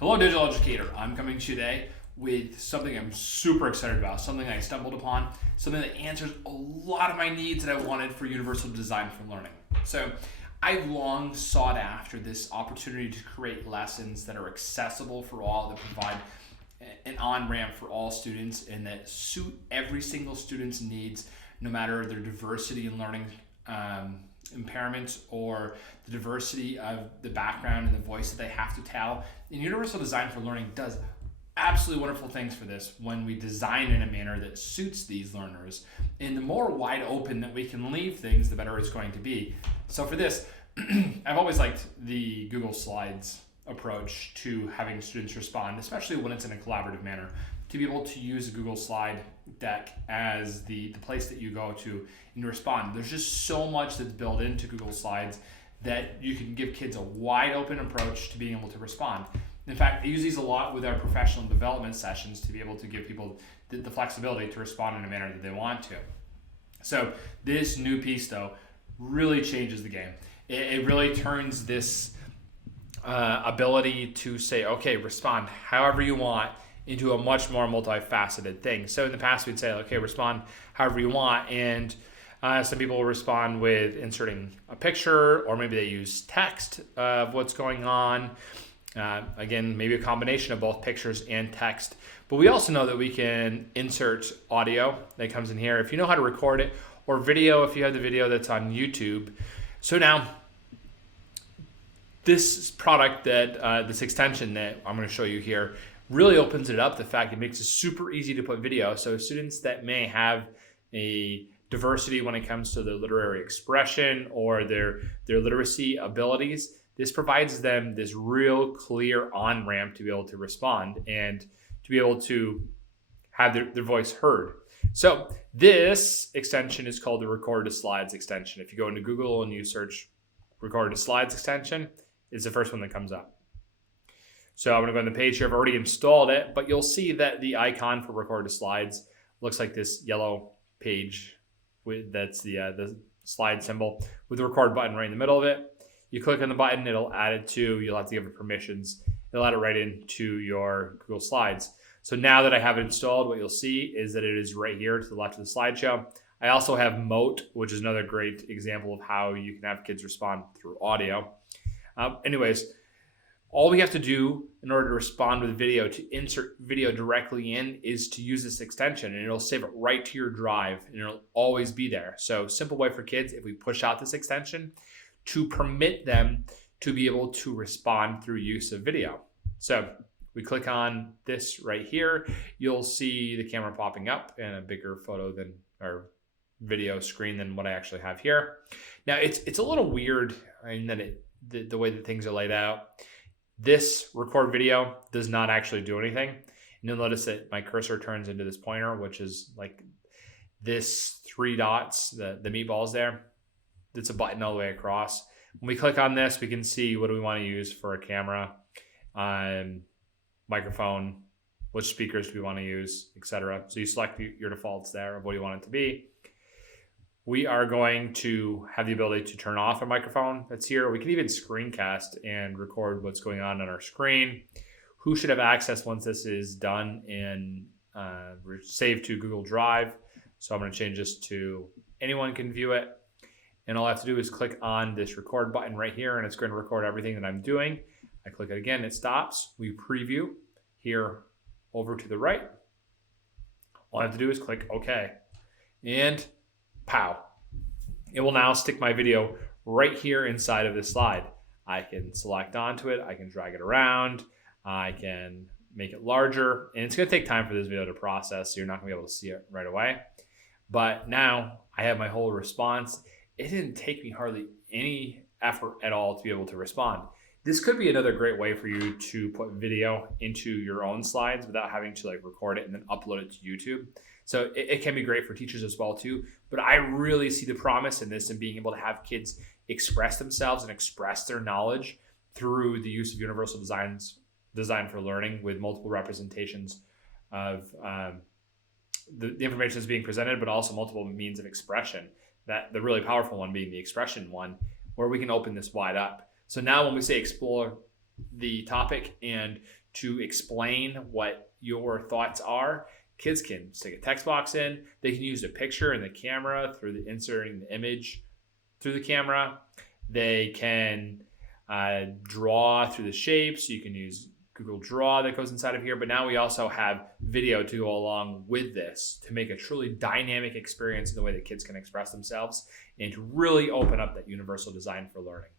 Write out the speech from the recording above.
Hello, digital educator. I'm coming to you today with something I'm super excited about, something I stumbled upon, something that answers a lot of my needs that I wanted for universal design for learning. So I've long sought after this opportunity to create lessons that are accessible for all, that provide an on-ramp for all students and that suit every single student's needs, no matter their diversity in learning impairments or the diversity of the background and the voice that they have to tell. And Universal Design for Learning does absolutely wonderful things for this when we design in a manner that suits these learners. And the more wide open that we can leave things, the better it's going to be. So for this, I've always liked the Google Slides approach to having students respond, especially when it's in a collaborative manner, to be able to use a Google Slide deck as the place that you go to and respond. There's just so much that's built into Google Slides that you can give kids a wide open approach to being able to respond. In fact, I use these a lot with our professional development sessions to be able to give people the flexibility to respond in a manner that they want to. So this new piece, though, really changes the game. It really turns this ability to say, okay, respond however you want, into a much more multifaceted thing. So in the past, we'd say, okay, respond however you want. And some people will respond with inserting a picture, or maybe they use text of what's going on. Again, maybe a combination of both pictures and text. But we also know that we can insert audio that comes in here if you know how to record it, or video if you have the video that's on YouTube. So now, this product this extension that I'm going to show you here really opens it up. The fact it makes it super easy to put video. So students that may have a diversity when it comes to their literary expression or their literacy abilities, this provides them this real clear on-ramp to be able to respond and to be able to have their voice heard. So this extension is called the Record to Slides extension. If you go into Google and you search Record to Slides extension, it's the first one that comes up. So I'm going to go on the page here. I've already installed it, but you'll see that the icon for Record to Slides looks like this yellow page. That's the slide symbol with the record button right in the middle of it. You click on the button, it'll add it to, you'll have to give it permissions. It'll add it right into your Google Slides. So now that I have it installed, what you'll see is that it is right here to the left of the slideshow. I also have Mote, which is another great example of how you can have kids respond through audio. Anyways, all we have to do in order to respond with video, to insert video directly in, is to use this extension, and it'll save it right to your drive, and it'll always be there. So simple way for kids, if we push out this extension, to permit them to be able to respond through use of video. So we click on this right here, you'll see the camera popping up and a bigger photo than, or video screen than what I actually have here. Now it's a little weird in that the way that things are laid out. This record video does not actually do anything. And you'll notice that my cursor turns into this pointer, which is like this 3 dots, the meatballs there. It's a button all the way across. When we click on this, we can see what do we want to use for a camera, microphone, which speakers do we want to use, etc. So you select your defaults there of what you want it to be. We are going to have the ability to turn off a microphone that's here. We can even screencast and record what's going on our screen. Who should have access once this is done and saved to Google Drive. So I'm going to change this to anyone can view it. And all I have to do is click on this record button right here, and it's going to record everything that I'm doing. I click it again, it stops. We preview here over to the right. All I have to do is click OK. And pow. It will now stick my video right here inside of this slide. I can select onto it. I can drag it around. I can make it larger. And it's going to take time for this video to process, so you're not going to be able to see it right away. But now I have my whole response. It didn't take me hardly any effort at all to be able to respond. This could be another great way for you to put video into your own slides without having to record it and then upload it to YouTube. So it can be great for teachers as well too. But I really see the promise in this and being able to have kids express themselves and express their knowledge through the use of universal design for learning with multiple representations of the information that's being presented, but also multiple means of expression. That the really powerful one being the expression one, where we can open this wide up. So now when we say explore the topic and to explain what your thoughts are. Kids can stick a text box in. They can use a picture in the camera through the inserting the image through the camera. They can draw through the shapes. You can use Google Draw that goes inside of here. But now we also have video to go along with this to make a truly dynamic experience in the way that kids can express themselves and to really open up that universal design for learning.